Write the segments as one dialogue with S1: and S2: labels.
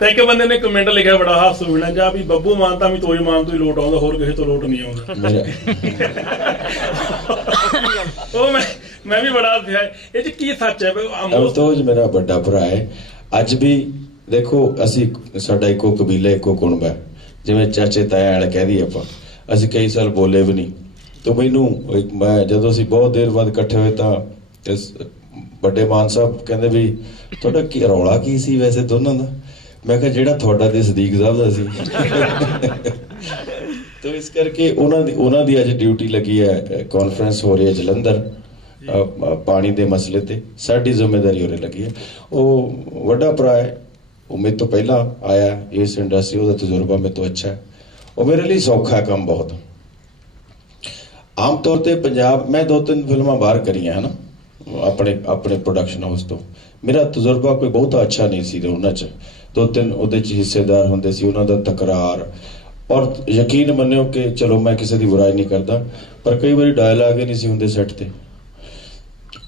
S1: ਤੇ ਇੱਕ ਬੰਦੇ ਨੇ ਕਮੈਂਟ ਲਿਖਿਆ ਬੜਾ ਹਾਸੂ ਵਿਣਾ ਜਾ ਵੀ ਬੱਬੂ ਮਾਨ ਤਾਂ ਵੀ ਤੋਜ ਮਾਨ ਤੋਂ ਹੀ ਲੋਟ ਆਉਂਦਾ ਹੋਰ ਕਿਸੇ ਤੋਂ ਲੋਟ ਨਹੀਂ ਆਉਂਦਾ। ਉਹ ਮੈਂ ਮੈਂ ਵੀ ਬੜਾ ਹੱਸਿਆ ਇਹ ਚ ਕੀ ਸੱਚ ਹੈ? ਵੀ ਆਮ-
S2: ਅਵਤੋਜ ਮੇਰਾ ਵੱਡਾ ਭਰਾ ਹੈ। ਅੱਜ ਵੀ ਦੇਖੋ ਅਸੀਂ ਸਾਡਾ ਇੱਕੋ ਕਬੀਲਾ ਇੱਕੋ ਕੁਣਬ ਹੈ। ਜਿਵੇਂ ਚਾਚੇ ਤਾਇਆ ਵਾਲੇ ਕਹਦੀ ਆਪਾਂ। ਅਸੀਂ ਕਈ ਸਾਲ ਬੋਲੇ ਵੀ ਨਹੀਂ। ਤਾਂ ਮੈਨੂੰ ਇੱਕ ਮੈਂ ਜਦੋਂ ਅਸੀਂ ਬਹੁਤ ਦੇਰ ਬਾਅਦ ਇਕੱਠੇ ਹੋਏ ਤਾਂ ਇਸ ਵੱਡੇ ਮਾਨ ਸਾਹਿਬ ਕਹਿੰਦੇ ਵੀ ਤੁਹਾਡਾ ਕੀ ਰੌਲਾ ਕੀ ਸੀ ਵੈਸੇ ਦੋਨਾਂ ਦਾ? ਮੈਂ ਕਿਹਾ, ਜਿਹੜਾ ਤੁਹਾਡਾ ਤੇ ਸਦੀਕ ਸਾਹਿਬ ਦਾ ਸੀ। ਤੋ ਇਸ ਕਰਕੇ ਉਹਨਾਂ ਦੀ ਉਹਨਾਂ ਦੀ ਅੱਜ ਡਿਊਟੀ ਲੱਗੀ ਹੈ ਕਾਨਫਰੰਸ ਹੋ ਰਹੀ ਹੈ ਜਲੰਧਰ ਪਾਣੀ ਦੇ ਮਸਲੇ ਤੇ। ਸਾਡੀ ਜ਼ਿੰਮੇਵਾਰੀ ਉਹਰੇ ਲੱਗੀ ਹੈ। ਉਹ ਵੱਡਾ ਭਰਾ ਹੈ। ਉਹ ਮੇਰੇ ਤੋਂ ਪਹਿਲਾਂ ਆਇਆ ਇਸ ਇੰਡਸਟਰੀ ਉਹਦਾ ਤਜਰਬਾ ਮੇਰੇ ਤੋਂ ਅੱਛਾ ਹੈ। ਉਹ ਮੇਰੇ ਲਈ ਸੌਖਾ ਕੰਮ ਬਹੁਤ। ਆਮ ਤੌਰ ਤੇ ਪੰਜਾਬ ਮੈਂ ਦੋ ਤਿੰਨ ਫਿਲਮਾਂ ਬਾਹਰ ਕਰੀਆਂ ਹਨ, ਆਪਣੇ ਆਪਣੇ ਪ੍ਰੋਡਕਸ਼ਨ ਹਾਊਸ ਤੋਂ। ਮੇਰਾ ਤਜਰਬਾ ਕੋਈ ਬਹੁਤਾ ਅੱਛਾ ਨਹੀਂ ਸੀ ਉਹਨਾਂ ਚ। ਦੋ ਤਿੰਨ ਉਹਦੇ ਚ ਹਿੱਸੇਦਾਰ ਹੁੰਦੇ ਸੀ, ਉਹਨਾਂ ਦਾ ਤਕਰਾਰ। ਔਰ ਯਕੀਨ ਮੰਨਿਓ ਕਿ ਚਲੋ ਮੈਂ ਕਿਸੇ ਦੀ ਬੁਰਾਈ ਨਹੀਂ ਕਰਦਾ, ਪਰ ਕਈ ਵਾਰੀ ਡਾਇਲਾਗ ਹੀ ਨਹੀਂ ਸੀ ਹੁੰਦੇ ਸੈੱਟ ਤੇ।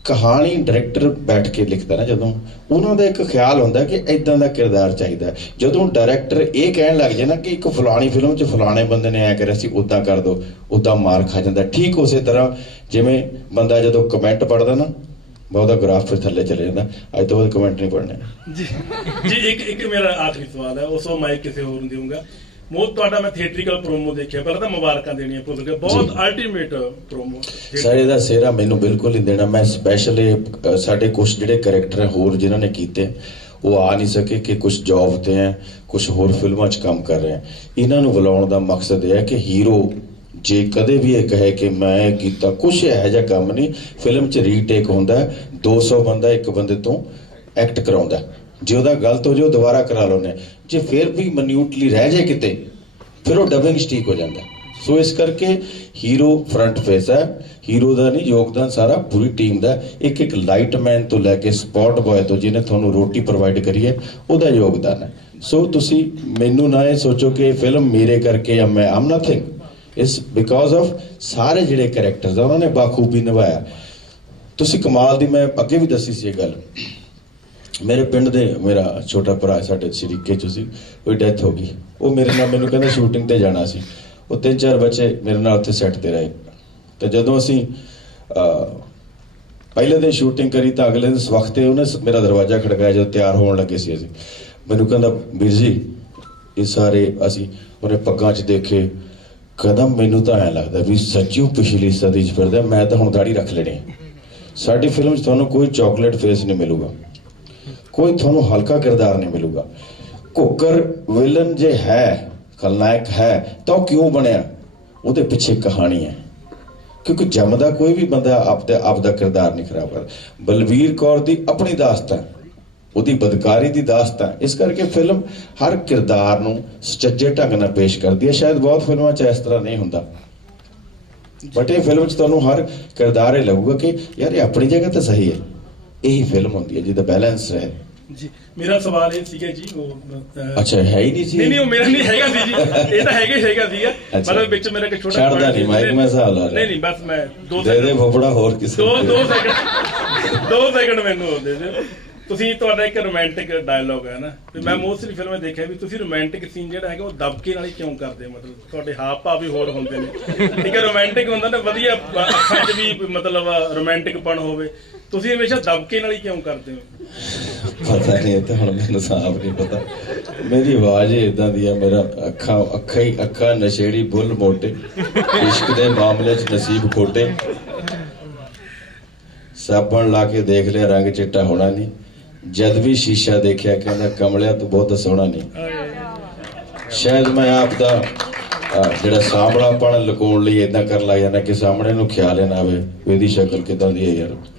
S2: ਕਹਾਣੀ ਡਾਇਰੈਕਟਰ ਬੈਠ ਕੇ ਲਿਖਦਾ ਨਾ ਜਦੋਂ, ਉਹਨਾਂ ਦਾ ਇੱਕ ਖਿਆਲ ਹੁੰਦਾ ਕਿ ਇਦਾਂ ਦਾ ਕਿਰਦਾਰ ਚਾਹੀਦਾ ਜਦੋਂ ਡਾਇਰੈਕਟਰ ਇਹ ਕਹਿਣ ਲੱਗ ਜਾਏ ਨਾ ਕਿ ਇੱਕ ਫਲਾਣੀ ਫਿਲਮ 'ਚ ਫਲਾਣੇ ਬੰਦੇ ਨੇ ਐ ਕਰਿਆ ਸੀ ਉਦਾਂ ਕਰ ਦੋ ਉਦਾਂ ਮਾਰ ਖਾ ਜਾਂਦਾ। ਠੀਕ ਉਸੇ ਤਰ੍ਹਾਂ ਜਿਵੇਂ ਬੰਦਾ ਜਦੋਂ ਕਮੈਂਟ ਪੜਦਾ ਨਾ ਬਹੁਤਾ ਗ੍ਰਾਫ ਫਿਰ ਥੱਲੇ ਚਲੇ ਜਾਂਦਾ। ਅੱਜ ਤੋਂ ਬਾਅਦ ਕਮੈਂਟ ਨਹੀਂ ਪੜਨੇ
S1: ਜੀ। ਜੀ ਇੱਕ ਇੱਕ ਮੇਰਾ ਆਖਰੀ ਸਵਾਲ ਹੈ ਉਸ ਮਾਈਕ ਕਿਸੇ ਹੋਰ ਨੂੰ ਦੇਵਾਂਗਾ ਮੋਹ ਤੁਹਾਡਾ ਮੈਂ ਥੀਏਟ੍ਰਿਕਲ ਪ੍ਰੋਮੋ ਦੇਖਿਆ ਪਹਿਲਾਂ ਤਾਂ ਮੁਬਾਰਕਾਂ ਦੇਣੀਆਂ ਭੁੱਲ ਗਏ। ਬਹੁਤ। ਅਲਟੀਮੇਟ ਪ੍ਰੋਮੋ
S2: ਸਾਰੇ ਦਾ ਸੇਰਾ ਮੈਨੂੰ ਬਿਲਕੁਲ ਨਹੀਂ ਦੇਣਾ। ਮੈਂ ਸਪੈਸ਼ਲੀ ਸਾਡੇ ਕੁਝ ਜਿਹੜੇ ਕੈਰੈਕਟਰ ਹੈ ਹੋਰ ਜਿਨ੍ਹਾਂ ਨੇ ਕੀਤੇ ਉਹ ਆ ਨਹੀਂ ਸਕੇ ਕਿ ਕੁਝ ਜੌਬ ਤੇ ਹੈ ਕੁਝ ਹੋਰ ਫਿਲਮਾਂ 'ਚ ਕੰਮ ਕਰ ਰਹੇ ਹੈ। ਇਹਨਾਂ ਨੂੰ ਬੁਲਾਉਣ ਦਾ ਮਕਸਦ ਇਹ ਹੈ ਕਿ ਹੀਰੋ ਜੇ ਕਦੇ ਵੀ ਇਹ ਕਹੇ ਕਿ ਮੈਂ ਕੀਤਾ ਕੁਝ ਇਹੋ ਜਿਹਾ ਕੰਮ ਨਹੀਂ ਫਿਲਮ 'ਚ ਰੀਟੇਕ ਹੁੰਦਾ ਹੈ, 200 ਬੰਦਾ ਇੱਕ ਬੰਦੇ ਤੋਂ ਐਕਟ ਕਰਾਉਂਦਾ ਜੇ ਉਹਦਾ ਗਲਤ ਹੋ ਜਾਏ ਦੁਬਾਰਾ ਕਰਾ ਲਾਉਂਦੇ ਜੇ ਫਿਰ ਵੀ ਮਨਿਊਟਲੀ ਰਹਿ ਜਾਏ ਕਿਤੇ ਫਿਰ ਉਹ ਡਬਿੰਗ ਸਟੀਕ ਹੋ ਜਾਂਦਾ ਸੋ ਇਸ ਕਰਕੇ ਹੀਰੋ ਫਰੰਟ ਫੇਸ ਹੈ। ਹੀਰੋ ਦਾ ਨਹੀਂ ਯੋਗਦਾਨ ਸਾਰਾ ਪੂਰੀ ਟੀਮ ਦਾ ਇੱਕ ਇੱਕ ਲਾਈਟਮੈਨ ਤੋਂ ਲੈ ਕੇ ਸਪੌਟ ਬॉय ਤੋਂ ਜਿਹਨੇ ਤੁਹਾਨੂੰ ਰੋਟੀ ਪ੍ਰੋਵਾਈਡ ਕਰੀ ਹੈ ਉਹਦਾ ਯੋਗਦਾਨ ਹੈ। ਸੋ ਤੁਸੀਂ ਮੈਨੂੰ ਨਾ ਇਹ ਸੋਚੋ ਕਿ ਫਿਲਮ ਮੇਰੇ ਕਰਕੇ ਜਾਂ ਮੈਂ ਆਮ ਨਥਿੰਗ ਇਸ ਬਿਕਾਜ਼ ਆਫ ਸਾਰੇ ਜਿਹੜੇ ਕੈਰੈਕਟਰਸ ਆ ਉਹਨਾਂ ਨੇ ਬਾਖੂਬੀ ਨਿਭਾਇਆ। ਤੁਸੀਂ ਕਮਾਲ ਦੀ ਮੈਂ ਅੱਗੇ ਵੀ ਦੱਸੀ ਸੀ ਇਹ ਗੱਲ। ਮੇਰੇ ਪਿੰਡ ਦੇ ਮੇਰਾ ਛੋਟਾ ਭਰਾ ਸਾਡੇ ਸ਼ਰੀਕੇ ਚ ਸੀ ਉਹਦੀ ਡੈਥ ਹੋ ਗਈ। ਉਹ ਮੇਰੇ ਨਾਲ ਮੈਨੂੰ ਕਹਿੰਦਾ ਸ਼ੂਟਿੰਗ ਤੇ ਜਾਣਾ ਸੀ। ਉਹ ਤਿੰਨ ਚਾਰ ਬੱਚੇ ਮੇਰੇ ਨਾਲ ਉੱਥੇ ਸੈੱਟ ਤੇ ਰਹੇ। ਤੇ ਜਦੋਂ ਅਸੀਂ ਅਹ, ਪਹਿਲੇ ਦਿਨ ਸ਼ੂਟਿੰਗ ਕਰੀ ਤਾਂ ਅਗਲੇ ਦਿਨ ਸਵਖਤੇ ਉਹਨੇ ਮੇਰਾ ਦਰਵਾਜ਼ਾ ਖੜਕਾਇਆ ਜਦੋਂ ਤਿਆਰ ਹੋਣ ਲੱਗੇ ਸੀ ਅਸੀਂ। ਮੈਨੂੰ ਕਹਿੰਦਾ ਵੀਰ ਜੀ ਇਹ ਸਾਰੇ ਅਸੀਂ ਉਹਨੇ ਪੱਗਾਂ 'ਚ ਦੇਖੇ ਕਦਮ ਮੈਨੂੰ ਤਾਂ ਐ ਲੱਗਦਾ ਵੀ ਸੱਚੀ ਪਿਛਲੀ ਸਦੀ 'ਚ ਫਿਰਦਾ, ਮੈਂ ਤਾਂ ਹੁਣ ਦਾੜੀ ਰੱਖ ਲੈਣੀ ਸਾਡੀ ਫਿਲਮ 'ਚ ਤੁਹਾਨੂੰ ਕੋਈ ਚਾਕਲੇਟ ਫੇਸ ਨਹੀਂ ਮਿਲੂਗਾ। ਕੋਈ ਤੁਹਾਨੂੰ ਹਲਕਾ ਕਿਰਦਾਰ ਨਹੀਂ ਮਿਲੂਗਾ। ਕੁੱਕਰ ਵਿਲਨ ਜੇ ਹੈ, ਖਲਨਾਇਕ ਹੈ, ਤਾਂ ਉਹ ਕਿਉਂ ਬਣਿਆ? ਉਹਦੇ ਪਿੱਛੇ ਕਹਾਣੀ ਹੈ। ਕਿਉਂਕਿ ਜੰਮਦਾ ਕੋਈ ਵੀ ਬੰਦਾ ਆਪਦਾ ਆਪਦਾ ਕਿਰਦਾਰ ਨਹੀਂ ਖਰਾਬ ਕਰਦਾ। ਬਲਵੀਰ ਕੌਰ ਦੀ ਆਪਣੀ ਦਾਸਤਾਨ। ਉਹਦੀ ਬਦਕਾਰੀ ਦੀ ਦਾਸਤਾਨ ਇਸ ਕਰਕੇ ਫਿਲਮ ਹਰ ਕਿਰਦਾਰ ਨੂੰ ਸੁਚੱਜੇ ਢੰਗ ਨਾਲ ਪੇਸ਼ ਕਰਦੀ ਹੈ। ਸ਼ਾਇਦ ਬਹੁਤ ਫਿਲਮਾਂ 'ਚ ਇਸ ਤਰ੍ਹਾਂ ਨਹੀਂ ਹੁੰਦਾ। ਬਟ ਇਹ ਫਿਲਮ 'ਚ ਤੁਹਾਨੂੰ ਹਰ ਕਿਰਦਾਰ ਇਹ ਲੱਗੂਗਾ ਕਿ ਯਾਰ ਇਹ ਆਪਣੀ ਜਗ੍ਹਾ ਤੇ ਸਹੀ ਹੈ। ਇਹੀ ਫਿਲਮ ਹੁੰਦੀ ਹੈ ਜਿਹਦਾ ਬੈਲੈਂਸ ਰਹੇ।
S1: ਜੀ ਮੇਰਾ ਸਵਾਲ ਇਹ ਸੀਗਾ ਜੀ ਉਹ
S2: ਅੱਛਾ ਹੈ ਹੀ ਨਹੀਂ ਸੀ।
S1: ਨਹੀਂ ਨਹੀਂ ਉਹ ਮੇਰਾ ਨਹੀਂ ਹੈਗਾ ਸੀ ਜੀ। ਇਹ ਤਾਂ ਹੈਗਾ ਹੀ ਹੈਗਾ ਸੀਗਾ। ਮਤਲਬ ਵਿੱਚ ਮੇਰਾ ਇੱਕ ਛੋਟਾ
S2: ਛੱਡਦਾ ਨਹੀਂ,
S1: ਸੀ।
S2: ਮਾਈਕ ਮੈਂ ਹਿਸਾਬ ਲਾ।
S1: ਨਹੀਂ ਨਹੀਂ ਬਸ ਮੈਂ ਦੋ
S2: ਦੇ ਦੇ ਫਫੜਾ ਹੋਰ ਕਿਸੇ
S1: ਦੋ। ਦੋ ਸੈਕਿੰਡ ਦੋ ਸੈਕਿੰਡ ਮੈਨੂੰ ਹੋ ਦੇ ਦਿਓ ਤੁਸੀਂ ਤੁਹਾਡਾ ਇੱਕ ਰੋਮਾਂਟਿਕ ਡਾਇਲੌਗ ਹੈ ਨਾ। ਤੇ ਮੈਂ ਮੋਸਟਲੀ ਫਿਲਮਾਂ ਦੇਖਿਆ ਵੀ ਤੁਸੀਂ ਰੋਮਾਂਟਿਕ ਸੀਨ ਜਿਹੜਾ ਹੈਗਾ ਉਹ ਦਬਕੇ ਨਾਲ ਹੀ ਕਿਉਂ ਕਰਦੇ? ਮਤਲਬ ਤੁਹਾਡੇ ਹਾਵ ਭਾਵ ਵੀ ਹੋਰ ਹੁੰਦੇ ਨੇ। ਠੀਕ ਹੈ ਰੋਮਾਂਟਿਕ ਹੁੰਦਾ ਨਾ ਵਧੀਆ ਅੱਖਾਂ 'ਚ ਵੀ ਮਤਲਬ ਰੋਮਾਂਟਿਕ ਪਣ ਹੋਵੇ। ਤੁਸੀਂ ਹਮੇਸ਼ਾ ਦਬਕੇ ਨਾਲ ਹੀ ਕਿਉਂ ਕਰਦੇ ਹੋ?
S2: ਪਤਾ ਨਹੀਂ ਤਾਂ ਹੁਣ ਮੈਨੂੰ ਸਾਫ਼ ਨਹੀਂ ਪਤਾ। ਮੇਰੀ ਆਵਾਜ਼ ਇਦਾਂ ਦੀ ਆ ਮੇਰਾ ਅੱਖਾਂ ਅੱਖਾਂ ਹੀ ਅੱਖਾਂ ਨਸ਼ੇੜੀ ਬੁੱਲ ਮੋਟੇ। ਇਸ਼ਕ ਦੇ ਮਾਮਲੇ 'ਚ ਨਸੀਬ ਖੋਟੇ। ਸਾਬਣ ਲਾ ਕੇ ਦੇਖ ਲਿਆ ਰੰਗ ਚਿੱਟਾ ਹੋਣਾ ਨਹੀਂ ਜਦ ਵੀ ਸ਼ੀਸ਼ਾ ਦੇਖਿਆ ਕਹਿੰਦਾ ਕਮਲਿਆ ਤੂੰ ਬਹੁਤ ਸੋਹਣਾ ਨਹੀਂ ਸ਼ਾਇਦ ਮੈਂ ਆਪ ਦਾ ਅਹ, ਜਿਹੜਾ ਸਾਹਮਣਾਪਣ ਲੁਕਾਉਣ ਲਈ ਇਦਾਂ ਕਰਨ ਲੱਗ ਜਾਂਦਾ ਕਿ ਸਾਹਮਣੇ ਨੂੰ ਖਿਆਲ ਹੀ ਨਾ ਆਵੇ ਇਹਦੀ ਸ਼ਕਲ ਕਿਦਾਂ ਦੀ ਹੈ ਯਾਰ।